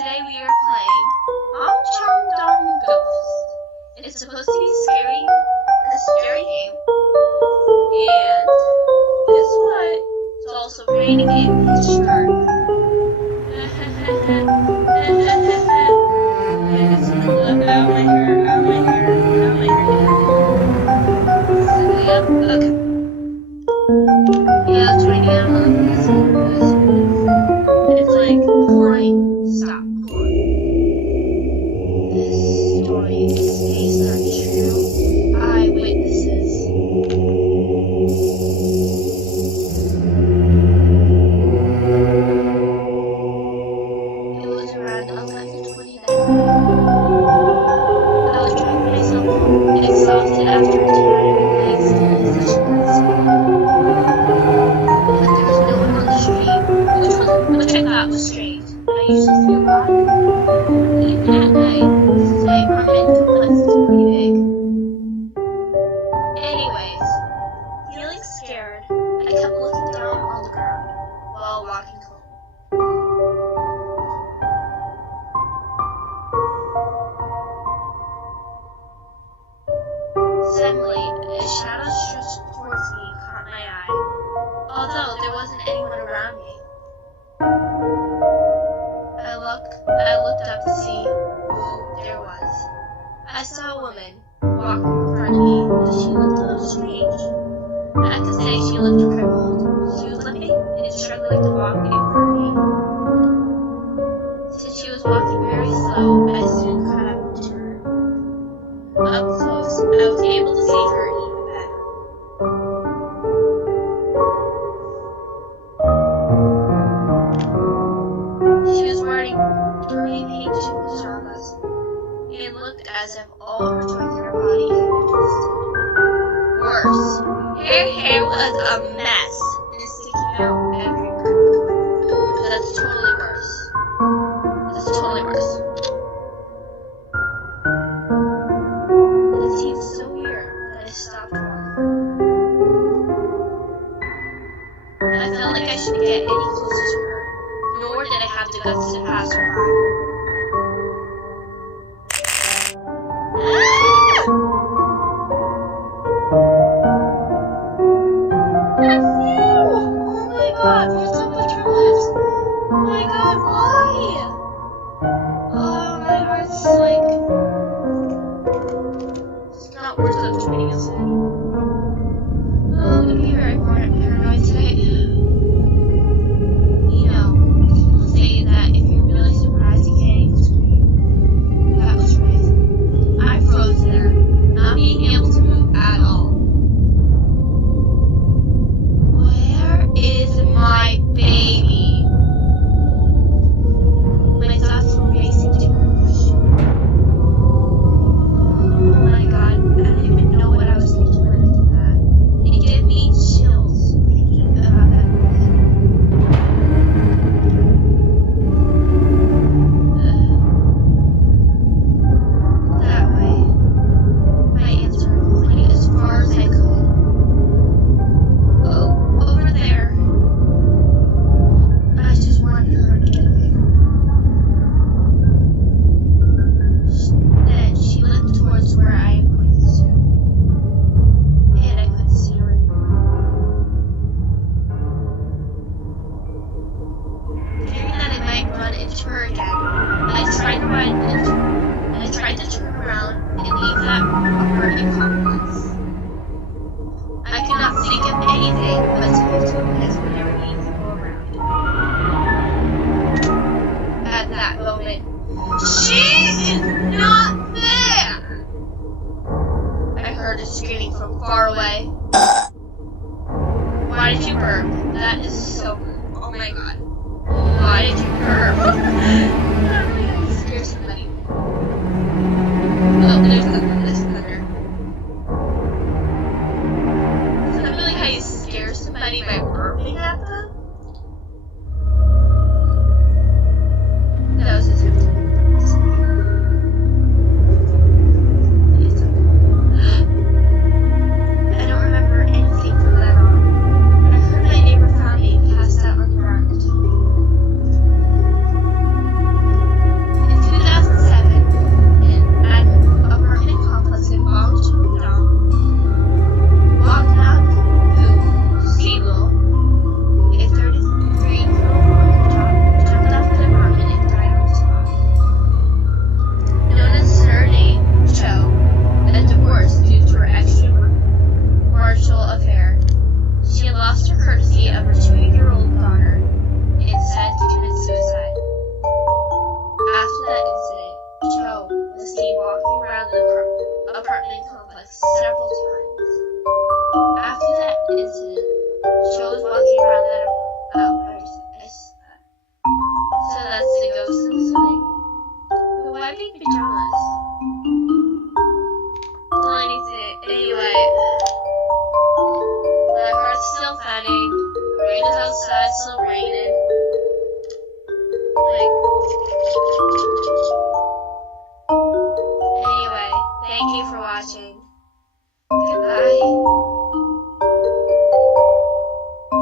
today we are playing Mom Chum Dum Ghost. It's supposed to be scary, a scary game. And guess what? It's also raining and pitch dark. Okay. Yeah, it's raining out on this. It's like pouring. Stop pouring. This story is based on true eyewitnesses. It was around 11:29. I was driving myself home, exhausted after a tiring night's sleep. But there was no one on the street, which I thought was strange. I usually feel odd, even at night, since my apartment complex is pretty big. Anyways, feeling scared, I kept looking down on the ground while walking home. Suddenly, a shadow stretched towards me caught my eye, although there wasn't anyone around me. I looked up to see who there was. I saw a woman walking in front of me, but she looked a little strange. I could say she looked crippled. She was limping and struggling to walk in front of me. Since she was walking very slow, I soon caught up to her. Up close, I was able to see her even better. She was wearing 3 pink pajamas and looked as if all her joints in her body had been twisted. Worse, her hair was a mess and sticking out everywhere. That's totally worse. It seemed so weird that I stopped walking. I felt like I shouldn't get any closer to her, nor did I have the guts to pass her by. Oh my god, what's up with your lips? Oh my god, why? Oh, my heart's like... It's not worth it training us in. Oh, I'm gonna be very paranoid today. You know, people say that if you're really surprised you can't even scream. That was right. I froze there, not being able to move at all. Where is my baby? My thoughts were racing to her question. Oh my god, I don't even know what I was thinking when I did that. It gave me chills thinking about that moment. That way, I answered, pointing as far as I could. Oh, over there. I just wanted her to get away from me. Then she looked towards where I pointed to, and I couldn't see her anymore. Fearing that I might run into her again, I tried to turn around and leave that apartment complex. I could not think of anything but to move to a place where there were people around. At that moment, she is not there! I heard a screaming from far away. Why did you burp? That is so rude. Oh my god. Why did you burp? That really scared somebody. Oh, there's thunder. Is that really how you scare somebody by burping at them? That was his attempt. I don't remember anything from that on. I heard my neighbor found me passed out on the ground. I still rated. Like, anyway, thank you for watching. Goodbye.